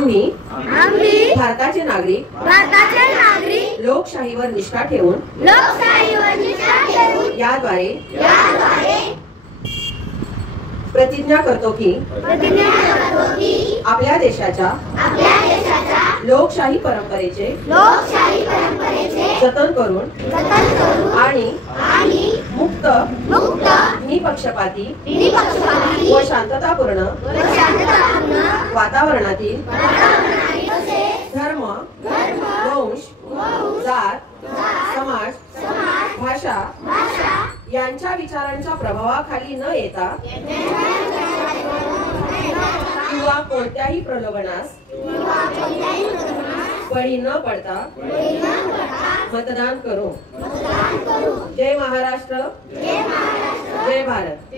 आम्ही भारताचे नागरिक लोकशाहीवर निष्ठा ठेवून याद्वारे प्रतिज्ञा करतो की आपल्या देशाच्या लोकशाही परंपरेचे जतन करून आणि मुक्त निपक्षपाती व शांततापूर्ण वातावरणातील धर्म, वंश, जात, समाज, भाषा यांच्या विचारांच्या प्रभावाखाली न येता किंवा कोणत्याही प्रलोभनास बळी न पडता मतदान करू। जय महाराष्ट्र, जय भारत।